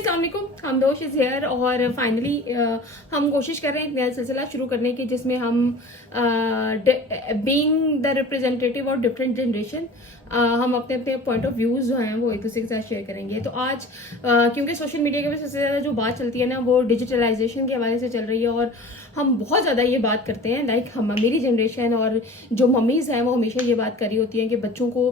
अस्सलाम वालेकुम, हमदोश is here और फाइनली हम कोशिश कर रहे हैं एक नया सिलसिला शुरू करने की जिसमें हम बीइंग द रिप्रेजेंटेटिव और डिफरेंट जनरेशन हम अपने अपने पॉइंट ऑफ व्यूज़ जो हैं वो एक दूसरे के साथ शेयर करेंगे। तो आज क्योंकि सोशल मीडिया के वजह से सबसे ज़्यादा जो बात चलती है ना वो डिजिटलाइजेशन के हवाले से चल रही है और हम बहुत ज़्यादा ये बात करते हैं लाइक हम मेरी जनरेशन और जो मम्मीज़ हैं वो हमेशा ये बात कर रही होती हैं कि बच्चों को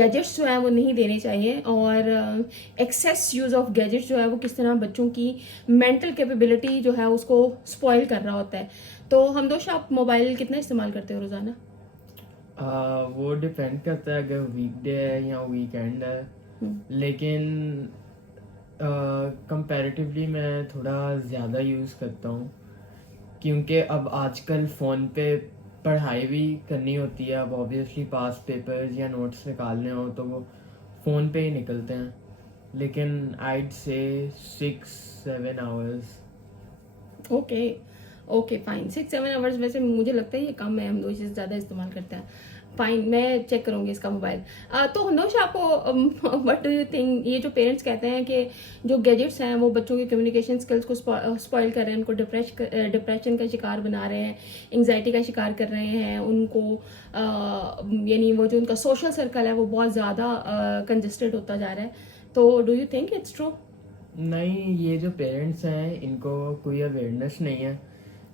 गैजेट्स जो हैं वो नहीं देने चाहिए और एक्सेस यूज़ ऑफ गैजेट्स जो है वो किस तरह बच्चों की मेंटल कैपेबिलिटी जो है उसको स्पॉइल कर रहा होता है। तो हमदोश, आप मोबाइल कितना इस्तेमाल करते हो रोज़ाना? वो डिपेंड करता है अगर वीकडे है या वीकेंड है, लेकिन कंपैरेटिवली मैं थोड़ा ज़्यादा यूज़ करता हूँ क्योंकि अब आजकल फ़ोन पे पढ़ाई भी करनी होती है। अब ऑब्वियसली पास पेपर्स या नोट्स निकालने हो तो वो फ़ोन पे ही निकलते हैं, लेकिन आइड से 6-7 hours. Okay okay fine, 6-7 hours वैसे मुझे लगता है ये कम है, हम दो से ज़्यादा इस्तेमाल करते हैं। फाइन, मैं चेक करूँगी इसका मोबाइल। तो हमदोश, आपको व्हाट डू यू थिंक, ये जो पेरेंट्स कहते हैं कि जो गैजेट्स हैं वो बच्चों की कम्युनिकेशन स्किल्स को स्पॉइल कर रहे हैं, उनको डिप्रेशन का शिकार बना रहे हैं, एंग्जाइटी का शिकार कर रहे हैं, उनको यानी वो जो उनका सोशल सर्कल है वो बहुत ज़्यादा कंजस्टेड होता जा रहा है। तो do you think it's true? नहीं, ये जो पेरेंट्स हैं इनको कोई अवेयरनेस नहीं है।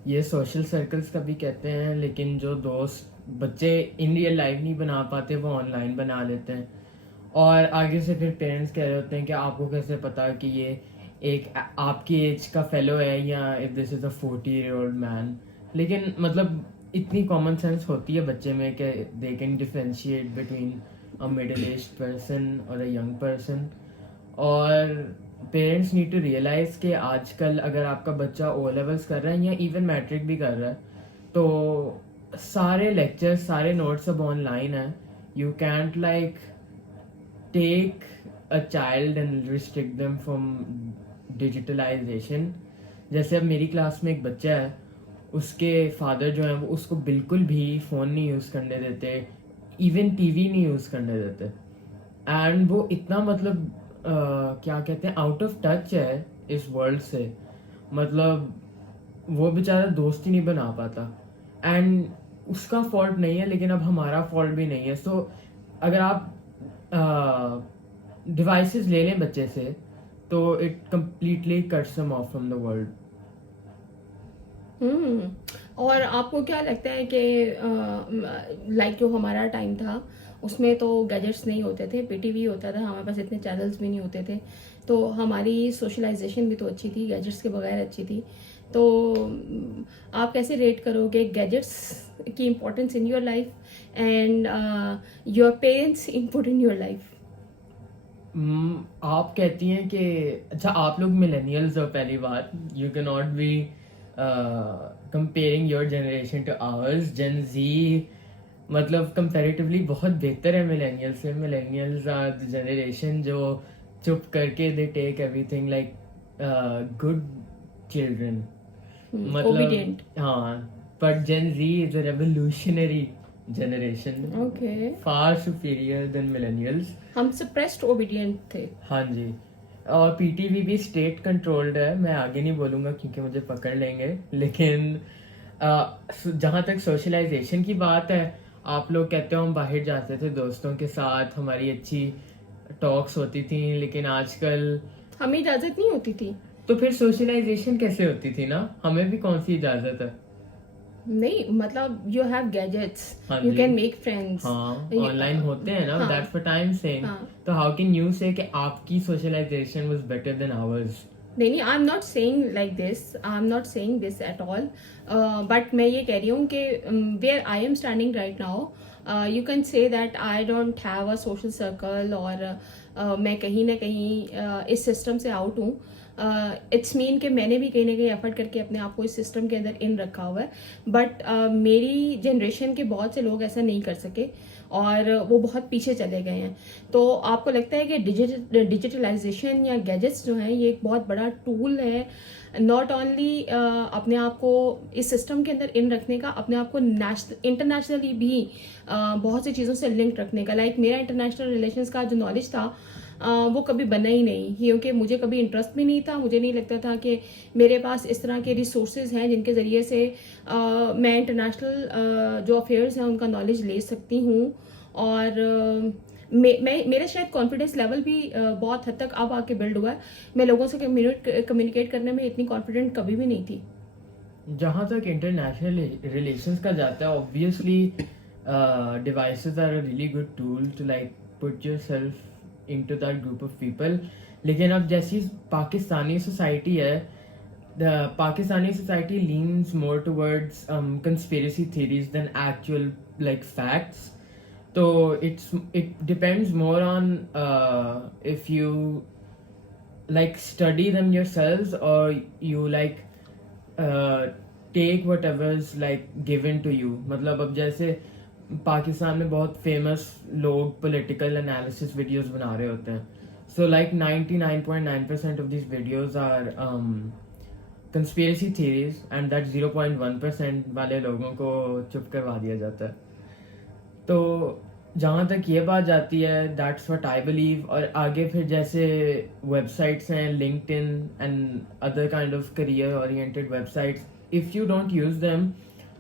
ये सोशल सर्कल्स का भी कहते हैं, लेकिन जो दोस्त बच्चे इन रियल लाइफ नहीं बना पाते वो ऑनलाइन बना लेते हैं। और आगे से फिर पेरेंट्स कह रहे होते हैं कि आपको कैसे पता कि ये एक आपकी एज का फेलो है या if this is a 40-year-old man. लेकिन मतलब इतनी कॉमन सेंस होती है बच्चे में कि they can differentiate between a middle aged person और अ यंग पर्सन। और पेरेंट्स नीड टू रियलाइज़ कि आजकल अगर आपका बच्चा ओ लेवल्स कर रहा है या इवन मैट्रिक भी कर रहा है तो सारे लेक्चर्स सारे नोट्स अब ऑनलाइन है। You can't like take a child and restrict them from digitalization. जैसे अब मेरी क्लास में एक बच्चा है, उसके फादर जो है वो उसको बिल्कुल भी फ़ोन नहीं यूज़ करने देते, इवन टीवी नहीं यूज़ करने देते। एंड वो इतना मतलब क्या कहते हैं आउट ऑफ टच है इस वर्ल्ड से, मतलब वो बेचारा दोस्त ही नहीं बना पाता। एंड उसका फॉल्ट नहीं है, लेकिन अब हमारा फॉल्ट भी नहीं है। सो अगर आप डिवाइसेस ले लें बच्चे से तो it completely cuts him of from the world. और आपको क्या लगता है कि लाइक जो हमारा टाइम था उसमें तो गैजेट्स नहीं होते थे, पीटीवी होता था, हमारे पास इतने चैनल्स भी नहीं होते थे, तो हमारी सोशलाइजेशन भी तो अच्छी थी, गैजेट्स के बगैर अच्छी थी। तो आप कैसे रेट करोगे गैजेट्स की importance in your life and your parents input in your life? आप कहती हैं कि अच्छा आप लोग मिलेनियल्स हो, पहली बात you can not be comparing your generation to ours. Gen Z मतलब कंपैरेटिवली बहुत बेहतर है मिलेनियल से। मिलेनियल्स आर द जनरेशन जो चुप करके they take everything like good children, मतलब ओबीडियंट। हाँ। But Gen Z is a revolutionary generation, okay, far superior than millennials. हम सप्रेस्ड ओबीडियंट थे। हाँ जी। और पीटीवी भी स्टेट कंट्रोल्ड है, मैं आगे नहीं बोलूँगा क्योंकि मुझे पकड़ लेंगे। लेकिन जहाँ तक सोशलाइजेशन की बात है, आप लोग कहते हो हम बाहर जाते थे दोस्तों के साथ, हमारी अच्छी टॉक्स होती थी, लेकिन आजकल हमें इजाजत नहीं होती थी। तो फिर सोशलाइजेशन कैसे होती थी ना, हमें भी कौन सी इजाज़त है। नहीं मतलब यू हैव गैजेट्स, हाँ यू जी। Can make friends. हाँ, ऑनलाइन होते हैं ना, हाँ, that's what I am saying. हाँ। तो हाउ कैन यू से कि आपकी socialization was better than ours? नहीं, I am not saying like this, I am not saying this at all, but मैं ये कह रही हूँ कि where I am standing right now you can say that I don't have a social circle और मैं कहीं ना कहीं इस सिस्टम से आउट हूँ। इट्स मीन कि मैंने भी कहीं ना कहीं एफर्ट करके अपने आप को इस सिस्टम के अंदर इन रखा हुआ है, बट मेरी जनरेशन के बहुत से लोग ऐसा नहीं कर सके और वो बहुत पीछे चले गए हैं। तो आपको लगता है कि डिजिटलाइजेशन या गैजेट्स जो हैं ये एक बहुत बड़ा टूल है नॉट ओनली अपने आप को इस सिस्टम के अंदर इन रखने का, अपने आप को इंटरनेशनली भी बहुत सी चीज़ों से लिंक रखने का। लाइक मेरा इंटरनेशनल रिलेशंस का जो नॉलेज था वो कभी बना ही नहीं, क्योंकि मुझे कभी इंटरेस्ट भी नहीं था। मुझे नहीं लगता था कि मेरे पास इस तरह के रिसोर्सेज हैं जिनके ज़रिए से मैं इंटरनेशनल जो अफेयर्स हैं उनका नॉलेज ले सकती हूँ। और मेरा शायद कॉन्फिडेंस लेवल भी बहुत हद तक अब आके बिल्ड हुआ है। मैं लोगों से कम्युनिकेट करने में इतनी कॉन्फिडेंट कभी भी नहीं थी। जहाँ तक इंटरनेशनल रिलेशंस का जाता है, obviously devices are a really good tool to like put yourself into that group of people. लेकिन अब जैसी पाकिस्तानी सोसाइटी है, the Pakistani society leans more towards conspiracy theories than actual like facts. So it depends more on if you like study them yourselves, or you like take whatever's like given to you. मतलब अब जैसे पाकिस्तान में बहुत famous लोग political analysis videos बना रहे होते हैं. So like 99.9% of these videos are conspiracy theories, and that 0.1% वाले लोगों को चुप करवा दिया जाता है. तो जहाँ तक ये बात जाती है, दैट्स व्हाट आई बिलीव. और आगे फिर जैसे वेबसाइट्स हैं, LinkedIn and other kind of career oriented websites, if you don't use them,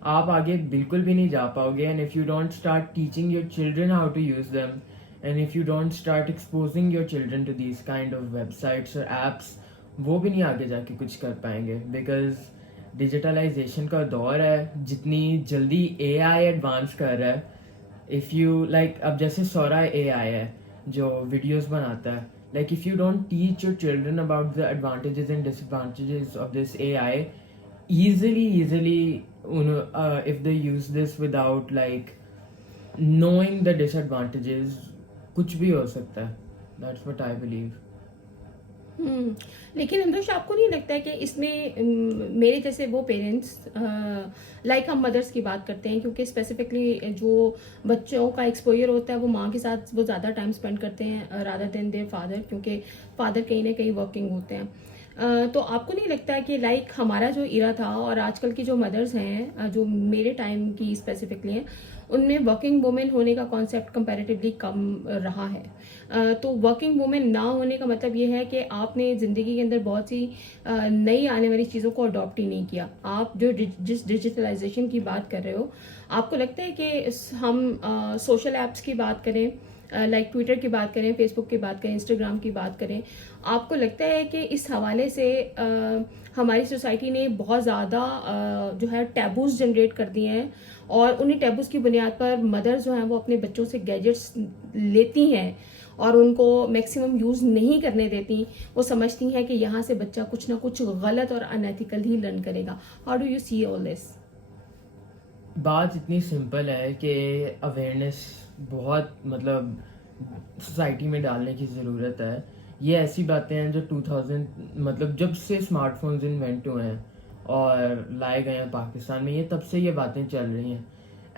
आप आगे बिल्कुल भी नहीं जा पाओगे. And if you don't start teaching your children how to use them, and if you don't start exposing your children to these kind of websites और apps, वो भी नहीं आगे जाके कुछ कर पाएंगे. बिकॉज डिजिटलाइजेशन का दौर है, जितनी जल्दी AI एडवांस कर रहा है, इफ़ यू लाइक अब जैसे सौरा AI है जो वीडियोस बनाता है, like if you don't teach your children about the advantages and disadvantages of this AI, easily if they use this without like knowing the disadvantages, कुछ भी हो सकता है. That's what I believe. लेकिन अंदोश, आपको नहीं लगता है कि इसमें मेरे जैसे वो पेरेंट्स, लाइक हम मदर्स की बात करते हैं, क्योंकि स्पेसिफिकली जो बच्चों का एक्सपोजर होता है वो माँ के साथ वो ज़्यादा टाइम स्पेंड करते हैं रादर देन देयर फादर, क्योंकि फादर कहीं ना कहीं वर्किंग होते हैं. तो आपको नहीं लगता है कि लाइक हमारा जो इरा था और आजकल की जो मदर्स हैं, जो मेरे टाइम की स्पेसिफिकली हैं, उनमें वर्किंग वुमेन होने का कॉन्सेप्ट कंपैरेटिवली कम रहा है. तो वर्किंग वुमेन ना होने का मतलब ये है कि आपने ज़िंदगी के अंदर बहुत सी नई आने वाली चीज़ों को अडॉप्ट ही नहीं किया. आप जो जिस डिजिटलाइजेशन की बात कर रहे हो, आपको लगता है कि हम सोशल ऐप्स की बात करें, लाइक ट्विटर की बात करें, फेसबुक की बात करें, इंस्टाग्राम की बात करें, आपको लगता है कि इस हवाले से हमारी सोसाइटी ने बहुत ज़्यादा जो है टैबूज जनरेट कर दिए हैं, और उन्हीं टैबूज की बुनियाद पर मदर जो हैं वो अपने बच्चों से गैजेट्स लेती हैं और उनको मैक्सिमम यूज़ नहीं करने देती. वो समझती हैं कि यहाँ से बच्चा कुछ ना कुछ गलत और अनएथिकल ही लर्न करेगा. How do you see all this? बात इतनी सिंपल है कि अवेयरनेस बहुत मतलब सोसाइटी में डालने की ज़रूरत है. ये ऐसी बातें हैं जो 2000 मतलब जब से स्मार्टफोन्स इन्वेंट हुए हैं और लाए गए हैं पाकिस्तान में, ये तब से ये बातें चल रही हैं.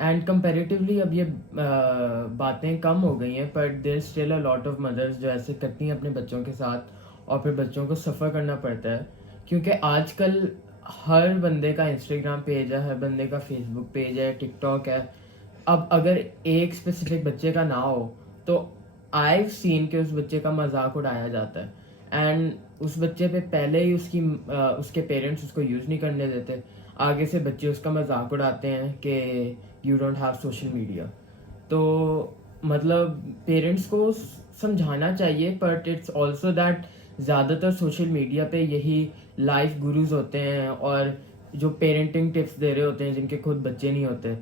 एंड कंपैरेटिवली अब ये बातें कम हो गई हैं, but there still a lot of mothers जो ऐसे करती हैं अपने बच्चों के साथ, और फिर बच्चों को सफ़र करना पड़ता है. क्योंकि आजकल हर बंदे का इंस्टाग्राम पेज है, हर बंदे का फेसबुक पेज है, टिकटॉक है. अब अगर एक स्पेसिफिक बच्चे का ना हो तो आई सीन कि उस बच्चे का मजाक उड़ाया जाता है, एंड उस बच्चे पे पहले ही उसके पेरेंट्स उसको यूज़ नहीं करने देते. आगे से बच्चे उसका मजाक उड़ाते हैं कि you don't have social media. तो मतलब पेरेंट्स को समझाना चाहिए, बट इट्स ऑल्सो दैट ज़्यादातर सोशल मीडिया पे यही लाइफ गुरुज होते हैं और जो पेरेंटिंग टिप्स दे रहे होते हैं जिनके खुद बच्चे नहीं होते.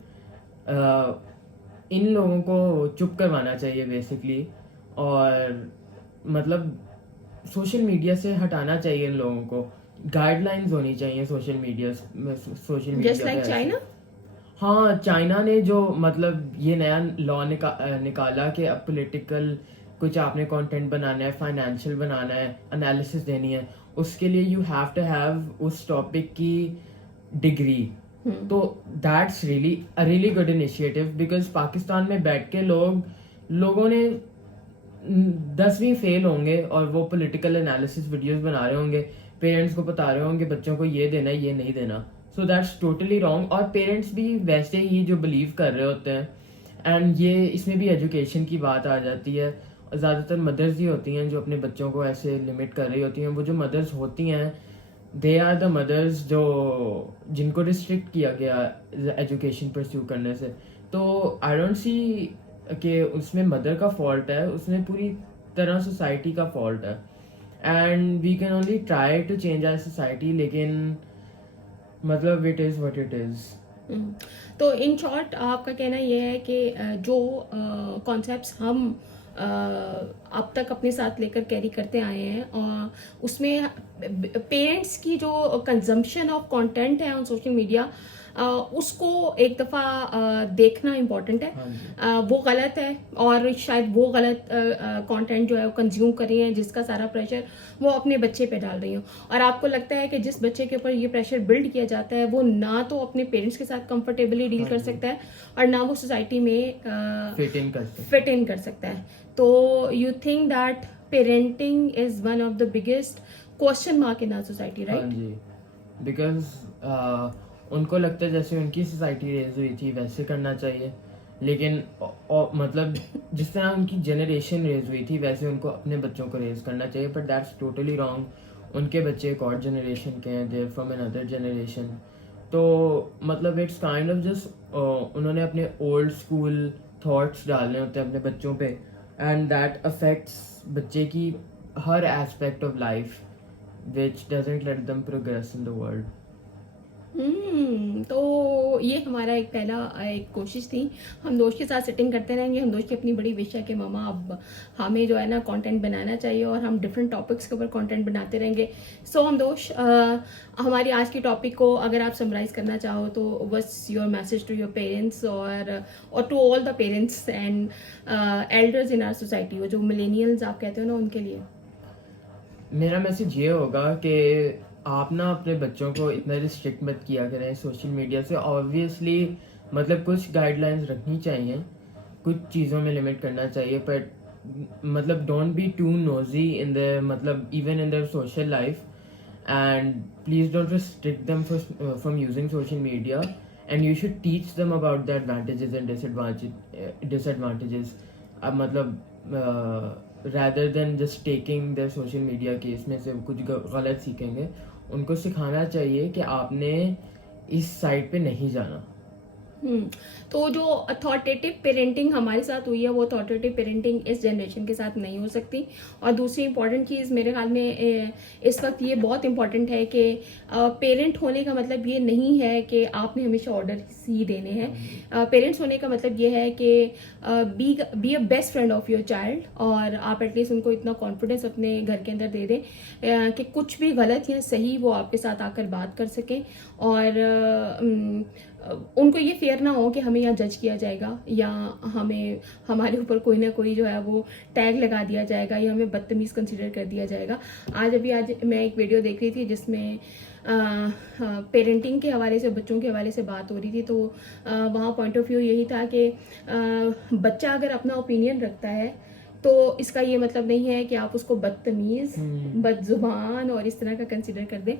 इन लोगों को चुप करवाना चाहिए बेसिकली, और मतलब सोशल मीडिया से हटाना चाहिए इन लोगों को. गाइडलाइंस होनी चाहिए social media just like China. हाँ, चाइना ने जो मतलब ये नया लॉ निकाला कि अब पॉलिटिकल कुछ आपने कंटेंट बनाना है, फाइनेंशियल बनाना है, एनालिसिस देनी है, उसके लिए यू हैव टू हैव उस टॉपिक की डिग्री. तो that's really good initiative. Because Pakistan में बैठ के लोगों ने 10वीं फेल होंगे और वो पॉलिटिकल एनालिसिस वीडियोस बना रहे होंगे, पेरेंट्स को बता रहे होंगे बच्चों को ये देना है, ये नहीं देना. So that's totally wrong. और पेरेंट्स भी वैसे ही जो बिलीव कर रहे होते हैं, एंड ये इसमें भी एजुकेशन की बात आ जाती है. ज़्यादातर मदर्स ही होती हैं जो अपने बच्चों को ऐसे लिमिट कर रही होती हैं। वो जो मदर्स होती हैं, दे आर द मदर्स जो जिनको रिस्ट्रिक्ट किया गया एजुकेशन परस्यू करने से। तो आई डोंट सी कि उसमें मदर का फॉल्ट है, उसमें पूरी तरह सोसाइटी का फॉल्ट है। And we can only try to change our society, लेकिन मतलब it is what it is. तो इन शॉर्ट आपका कहना यह है कि जो कॉन्सेप्ट्स हम अब तक अपने साथ लेकर कैरी करते आए हैं उसमें पेरेंट्स की जो कंजम्पशन ऑफ कंटेंट है ऑन सोशल मीडिया उसको एक दफ़ा देखना इम्पॉर्टेंट है। हाँ जी। वो गलत है और शायद वो गलत कंटेंट जो है वो कंज्यूम कर रही हैं जिसका सारा प्रेशर वो अपने बच्चे पे डाल रही हो। और आपको लगता है कि जिस बच्चे के ऊपर ये प्रेशर बिल्ड किया जाता है वो ना तो अपने पेरेंट्स के साथ कंफर्टेबली डील हाँ कर जी। सकता है और ना वो सोसाइटी में फिट इन कर सकता है। तो you think that parenting is one of the biggest question mark in our society, हाँ राइट? जी, बिकॉज उनको लगता है जैसे उनकी सोसाइटी रेज हुई थी वैसे करना चाहिए, लेकिन मतलब जिस तरह उनकी जनरेशन रेज हुई थी वैसे उनको अपने बच्चों को रेज करना चाहिए, बट दैट्स टोटली रॉन्ग। उनके बच्चे एक और जनरेशन के हैं, देयर फ्रॉम अनदर जनरेशन। तो मतलब इट्स काइंड ऑफ जस्ट उन्होंने अपने ओल्ड स्कूल थॉट्स डालने होते हैं अपने बच्चों पे, एंड दैट अफेक्ट्स बच्चे की हर aspect of life which doesn't let them progress in the world. तो ये हमारा एक कोशिश थी। हम दोस्त के साथ सेटिंग करते रहेंगे। हम दोस्त की अपनी बड़ी विश है कि मामा अब हमें जो है ना कंटेंट बनाना चाहिए और हम डिफरेंट टॉपिक्स के ऊपर कंटेंट बनाते रहेंगे। सो हम दोस्त हमारी आज की टॉपिक को अगर आप समराइज करना चाहो तो what's your message to your parents और to all the parents and elders in our society, वो जो मिलेनियल्स आप कहते हो ना उनके लिए? मेरा मैसेज ये होगा कि आप ना अपने बच्चों को इतना रिस्ट्रिक्ट मत किया करें सोशल मीडिया से। ऑब्वियसली मतलब कुछ गाइडलाइंस रखनी चाहिए, कुछ चीज़ों में लिमिट करना चाहिए, बट मतलब don't be too nosy in the मतलब even in their social life, and please don't restrict them from using social media, and you should teach them about the advantages and disadvantages. अब मतलब rather than just taking their social media के इसमें से कुछ गलत सीखेंगे, उनको सिखाना चाहिए कि आपने इस साइट पे नहीं जाना। तो जो अथॉरिटेटिव पेरेंटिंग हमारे साथ हुई है वो अथॉरिटेटिव पेरेंटिंग इस जनरेशन के साथ नहीं हो सकती। और दूसरी इंपॉर्टेंट चीज़ मेरे ख्याल में इस वक्त ये बहुत इंपॉर्टेंट है कि पेरेंट होने का मतलब ये नहीं है कि आपने हमेशा ऑर्डर ही देने हैं। पेरेंट्स होने का मतलब ये है कि be a best friend of your child, और आप एटलीस्ट उनको इतना कॉन्फिडेंस अपने घर के अंदर दे दें कि कुछ भी गलत या सही वो आपके साथ आकर बात कर सकें, और उनको ये फेयर ना हो कि हमें यहाँ जज किया जाएगा या हमें हमारे ऊपर कोई ना कोई जो है वो टैग लगा दिया जाएगा या हमें बदतमीज़ कंसीडर कर दिया जाएगा। आज मैं एक वीडियो देख रही थी जिसमें पेरेंटिंग के हवाले से, बच्चों के हवाले से बात हो रही थी। तो वहाँ पॉइंट ऑफ व्यू यही था कि बच्चा अगर अपना ओपिनियन रखता है तो इसका ये मतलब नहीं है कि आप उसको बदतमीज, बदजुबान और इस तरह का कंसिडर कर दें।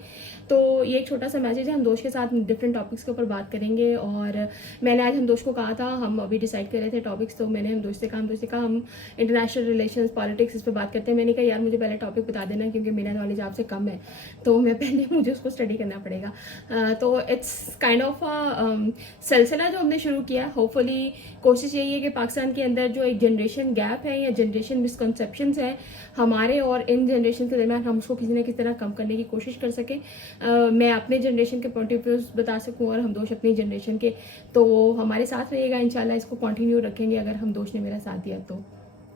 तो ये एक छोटा सा मैसेज है। हम दोस्त के साथ डिफरेंट टॉपिक्स के ऊपर बात करेंगे, और मैंने आज हम दोस्त को कहा था, हम अभी डिसाइड कर रहे थे टॉपिक्स, तो मैंने हम दोस्त से कहा हम इंटरनेशनल रिलेशंस, पॉलिटिक्स इस पर बात करते हैं। मैंने कहा यार मुझे पहले टॉपिक बता देना क्योंकि मेरा नॉलेज आपसे कम है, तो मैं पहले मुझे उसको स्टडी करना पड़ेगा। तो इट्स काइंड ऑफ सिलसिला जो हमने शुरू किया। होपफुली कोशिश यही है कि पाकिस्तान के अंदर जो एक जनरेशन गैप है या जनरेशन मिसकंसेप्शंस है हमारे और इन जनरेशन के दरमियान, हम उसको किसी न किसी तरह कम करने की कोशिश कर सकें। मैं अपने जनरेशन के पॉइंट ऑफ व्यूज बता सकूं और हम दोस्त अपनी जनरेशन के। तो हमारे साथ रहिएगा, इंशाल्लाह इसको कंटिन्यू रखेंगे अगर हम दोस्त ने मेरा साथ दिया तो।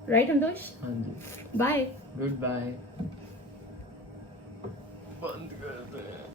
राइट हम दोस्त? हाँ जी, बाय, गुड बाय। बंद कर दे।